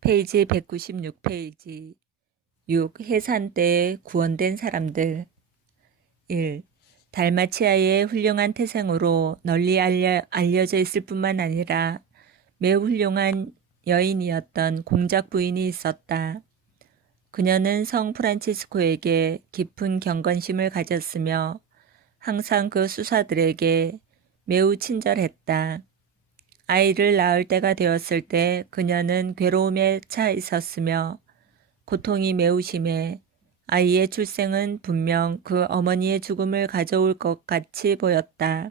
페이지 196페이지 6. 해산 때에 구원된 사람들 1. 달마치아의 훌륭한 태생으로 널리 알려져 있을 뿐만 아니라 매우 훌륭한 여인이었던 공작 부인이 있었다. 그녀는 성 프란치스코에게 깊은 경건심을 가졌으며 항상 그 수사들에게 매우 친절했다. 아이를 낳을 때가 되었을 때 그녀는 괴로움에 차 있었으며 고통이 매우 심해 아이의 출생은 분명 그 어머니의 죽음을 가져올 것 같이 보였다.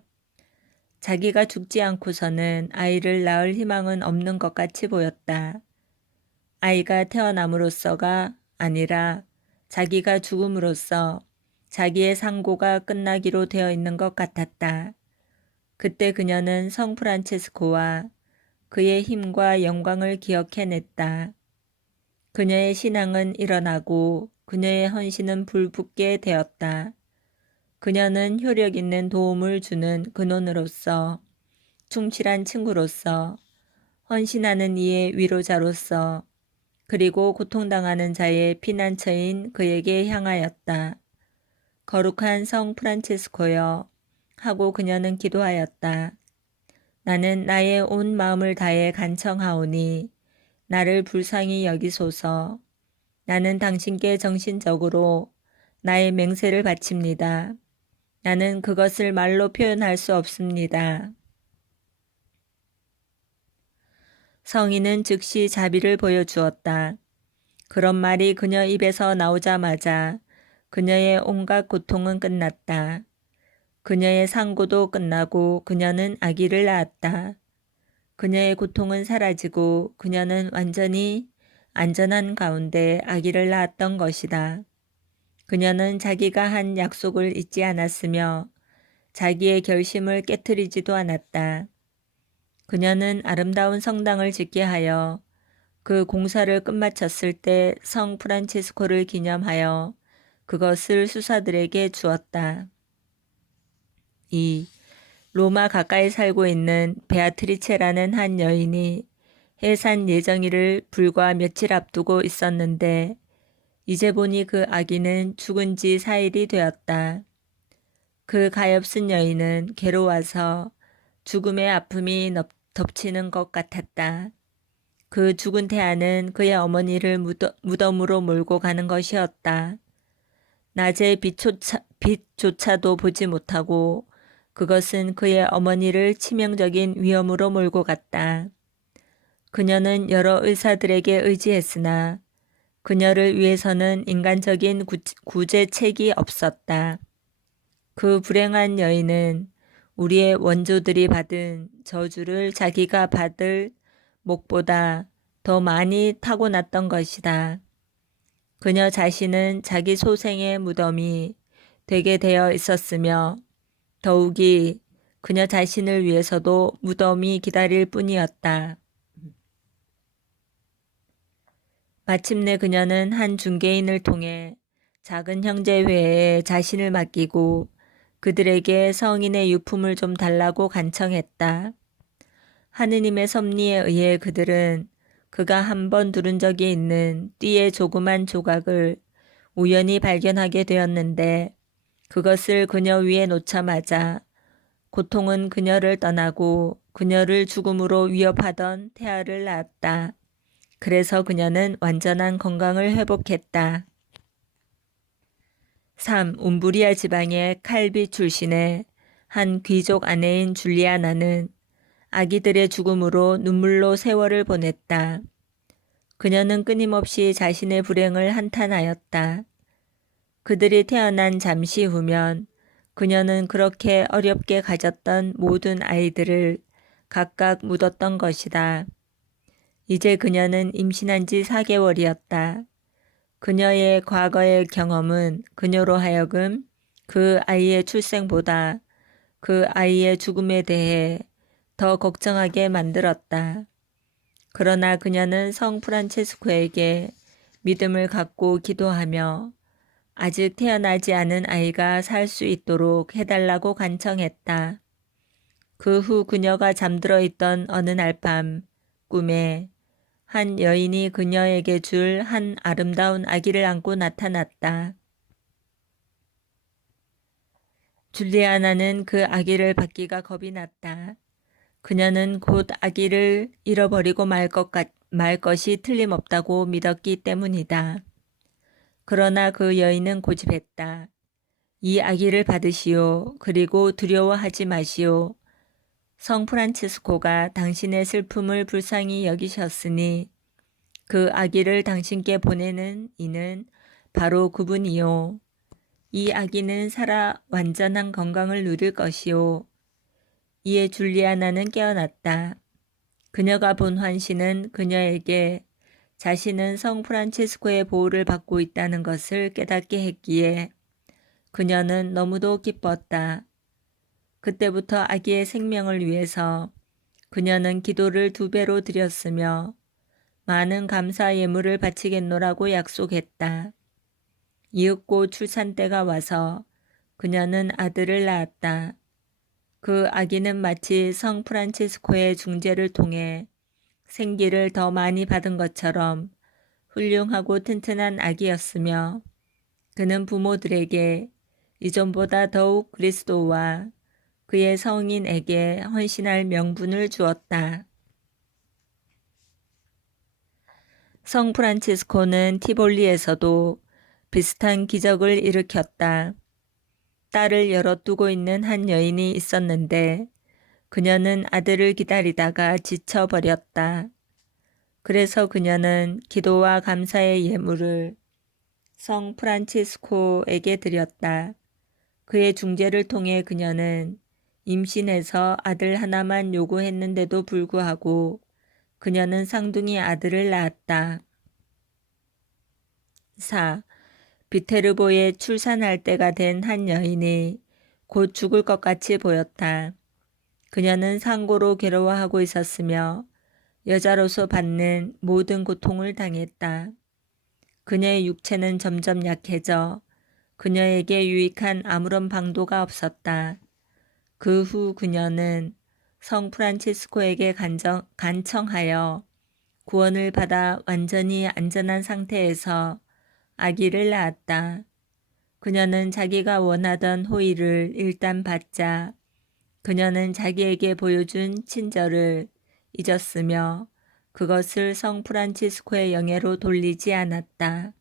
자기가 죽지 않고서는 아이를 낳을 희망은 없는 것 같이 보였다. 아이가 태어남으로써가 아니라 자기가 죽음으로써 자기의 상고가 끝나기로 되어 있는 것 같았다. 그때 그녀는 성 프란체스코와 그의 힘과 영광을 기억해냈다. 그녀의 신앙은 일어나고 그녀의 헌신은 불붙게 되었다. 그녀는 효력 있는 도움을 주는 근원으로서, 충실한 친구로서, 헌신하는 이의 위로자로서, 그리고 고통당하는 자의 피난처인 그에게 향하였다. 거룩한 성 프란체스코여 하고 그녀는 기도하였다. 나는 나의 온 마음을 다해 간청하오니 나를 불쌍히 여기소서. 나는 당신께 정신적으로 나의 맹세를 바칩니다. 나는 그것을 말로 표현할 수 없습니다. 성인은 즉시 자비를 보여주었다. 그런 말이 그녀 입에서 나오자마자 그녀의 온갖 고통은 끝났다. 그녀의 상고도 끝나고 그녀는 아기를 낳았다. 그녀의 고통은 사라지고 그녀는 완전히 안전한 가운데 아기를 낳았던 것이다. 그녀는 자기가 한 약속을 잊지 않았으며 자기의 결심을 깨트리지도 않았다. 그녀는 아름다운 성당을 짓게 하여 그 공사를 끝마쳤을 때 성 프란치스코를 기념하여 그것을 수사들에게 주었다. 2. 로마 가까이 살고 있는 베아트리체라는 한 여인이 해산 예정일을 불과 며칠 앞두고 있었는데 이제 보니 그 아기는 죽은 지 4일이 되었다. 그 가엾은 여인은 괴로워서 죽음의 아픔이 덮치는 것 같았다. 그 죽은 태아는 그의 어머니를 무덤으로 몰고 가는 것이었다. 낮에 빛조차도 보지 못하고 그것은 그의 어머니를 치명적인 위험으로 몰고 갔다. 그녀는 여러 의사들에게 의지했으나 그녀를 위해서는 인간적인 구제책이 없었다. 그 불행한 여인은 우리의 원조들이 받은 저주를 자기가 받을 목보다 더 많이 타고났던 것이다. 그녀 자신은 자기 소생의 무덤이 되게 되어 있었으며 더욱이 그녀 자신을 위해서도 무덤이 기다릴 뿐이었다. 마침내 그녀는 한 중개인을 통해 작은 형제회에 자신을 맡기고 그들에게 성인의 유품을 좀 달라고 간청했다. 하느님의 섭리에 의해 그들은 그가 한 번 두른 적이 있는 띠의 조그만 조각을 우연히 발견하게 되었는데 그것을 그녀 위에 놓자마자 고통은 그녀를 떠나고 그녀를 죽음으로 위협하던 태아를 낳았다. 그래서 그녀는 완전한 건강을 회복했다. 3. 움브리아 지방의 칼비 출신의 한 귀족 아내인 줄리아나는 아기들의 죽음으로 눈물로 세월을 보냈다. 그녀는 끊임없이 자신의 불행을 한탄하였다. 그들이 태어난 잠시 후면 그녀는 그렇게 어렵게 가졌던 모든 아이들을 각각 묻었던 것이다. 이제 그녀는 임신한 지 4개월이었다. 그녀의 과거의 경험은 그녀로 하여금 그 아이의 출생보다 그 아이의 죽음에 대해 더 걱정하게 만들었다. 그러나 그녀는 성 프란체스코에게 믿음을 갖고 기도하며 아직 태어나지 않은 아이가 살 수 있도록 해달라고 간청했다. 그 후 그녀가 잠들어 있던 어느 날 밤 꿈에 한 여인이 그녀에게 줄 한 아름다운 아기를 안고 나타났다. 줄리아나는 그 아기를 받기가 겁이 났다. 그녀는 곧 아기를 잃어버리고 말 것이 틀림없다고 믿었기 때문이다. 그러나 그 여인은 고집했다. 이 아기를 받으시오. 그리고 두려워하지 마시오. 성 프란치스코가 당신의 슬픔을 불쌍히 여기셨으니 그 아기를 당신께 보내는 이는 바로 그분이요. 이 아기는 살아 완전한 건강을 누릴 것이요. 이에 줄리아나는 깨어났다. 그녀가 본 환신은 그녀에게 자신은 성 프란치스코의 보호를 받고 있다는 것을 깨닫게 했기에 그녀는 너무도 기뻤다. 그때부터 아기의 생명을 위해서 그녀는 기도를 2배로 드렸으며 많은 감사 예물을 바치겠노라고 약속했다. 이윽고 출산 때가 와서 그녀는 아들을 낳았다. 그 아기는 마치 성 프란치스코의 중재를 통해 생기를 더 많이 받은 것처럼 훌륭하고 튼튼한 아기였으며 그는 부모들에게 이전보다 더욱 그리스도와 그의 성인에게 헌신할 명분을 주었다. 성 프란치스코는 티볼리에서도 비슷한 기적을 일으켰다. 딸을 열어두고 있는 한 여인이 있었는데 그녀는 아들을 기다리다가 지쳐버렸다. 그래서 그녀는 기도와 감사의 예물을 성 프란치스코에게 드렸다. 그의 중재를 통해 그녀는 임신해서 아들 하나만 요구했는데도 불구하고 그녀는 쌍둥이 아들을 낳았다. 4. 비테르보에 출산할 때가 된 한 여인이 곧 죽을 것 같이 보였다. 그녀는 상고로 괴로워하고 있었으며 여자로서 받는 모든 고통을 당했다. 그녀의 육체는 점점 약해져 그녀에게 유익한 아무런 방도가 없었다. 그 후 그녀는 성 프란치스코에게 간청하여 구원을 받아 완전히 안전한 상태에서 아기를 낳았다. 그녀는 자기가 원하던 호의를 일단 받자 그녀는 자기에게 보여준 친절을 잊었으며 그것을 성 프란치스코의 영예로 돌리지 않았다.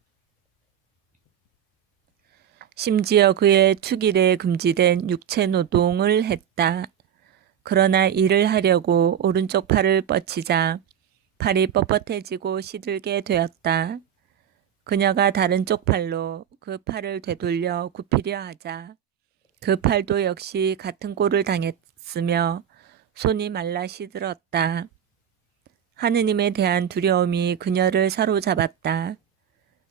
심지어 그의 축일에 금지된 육체 노동을 했다. 그러나 일을 하려고 오른쪽 팔을 뻗치자 팔이 뻣뻣해지고 시들게 되었다. 그녀가 다른 쪽 팔로 그 팔을 되돌려 굽히려 하자 그 팔도 역시 같은 꼴을 당했으며 손이 말라 시들었다. 하느님에 대한 두려움이 그녀를 사로잡았다.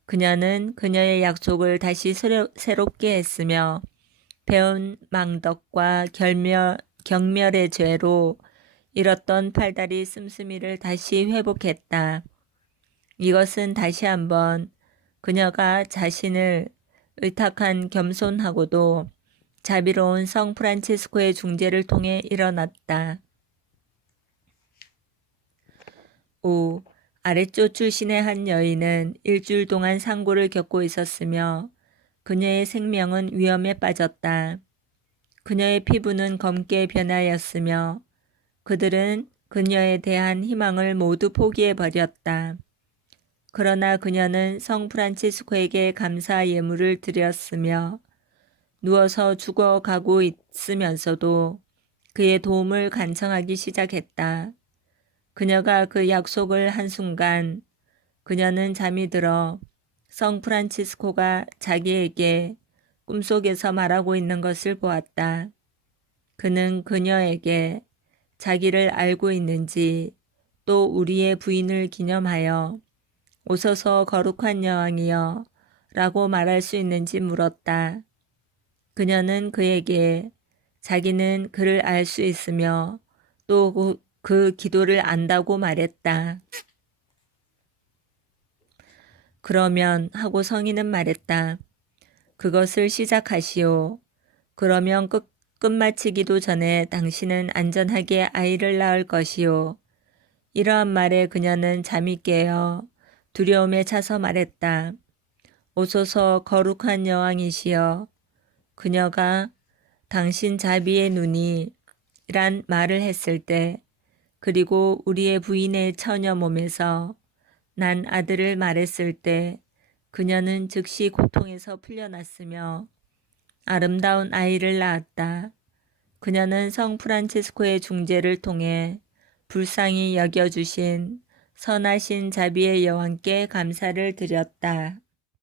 그녀는 그녀의 약속을 다시 새롭게 했으며 배운 망덕과 경멸의 죄로 잃었던 팔다리 씀씀이를 다시 회복했다. 이것은 다시 한번 그녀가 자신을 의탁한 겸손하고도 자비로운 성 프란치스코의 중재를 통해 일어났다. 5. 아래쪽 출신의 한 여인은 일주일 동안 상고를 겪고 있었으며 그녀의 생명은 위험에 빠졌다. 그녀의 피부는 검게 변하였으며 그들은 그녀에 대한 희망을 모두 포기해버렸다. 그러나 그녀는 성 프란치스코에게 감사 예물을 드렸으며 누워서 죽어가고 있으면서도 그의 도움을 간청하기 시작했다. 그녀가 그 약속을 한 순간 그녀는 잠이 들어 성 프란치스코가 자기에게 꿈속에서 말하고 있는 것을 보았다. 그는 그녀에게 자기를 알고 있는지 또 우리의 부인을 기념하여 오소서 거룩한 여왕이여 라고 말할 수 있는지 물었다. 그녀는 그에게 자기는 그를 알 수 있으며 또 그 기도를 안다고 말했다. 그러면 하고 성인은 말했다. 그것을 시작하시오. 그러면 끝마치기도 전에 당신은 안전하게 아이를 낳을 것이오. 이러한 말에 그녀는 잠이 깨어 두려움에 차서 말했다. 오소서 거룩한 여왕이시여. 그녀가 당신 자비의 눈이 란 말을 했을 때 그리고 우리의 부인의 처녀 몸에서 난 아들을 말했을 때 그녀는 즉시 고통에서 풀려났으며 아름다운 아이를 낳았다. 그녀는 성 프란치스코의 중재를 통해 불쌍히 여겨주신 선하신 자비의 여왕께 감사를 드렸다.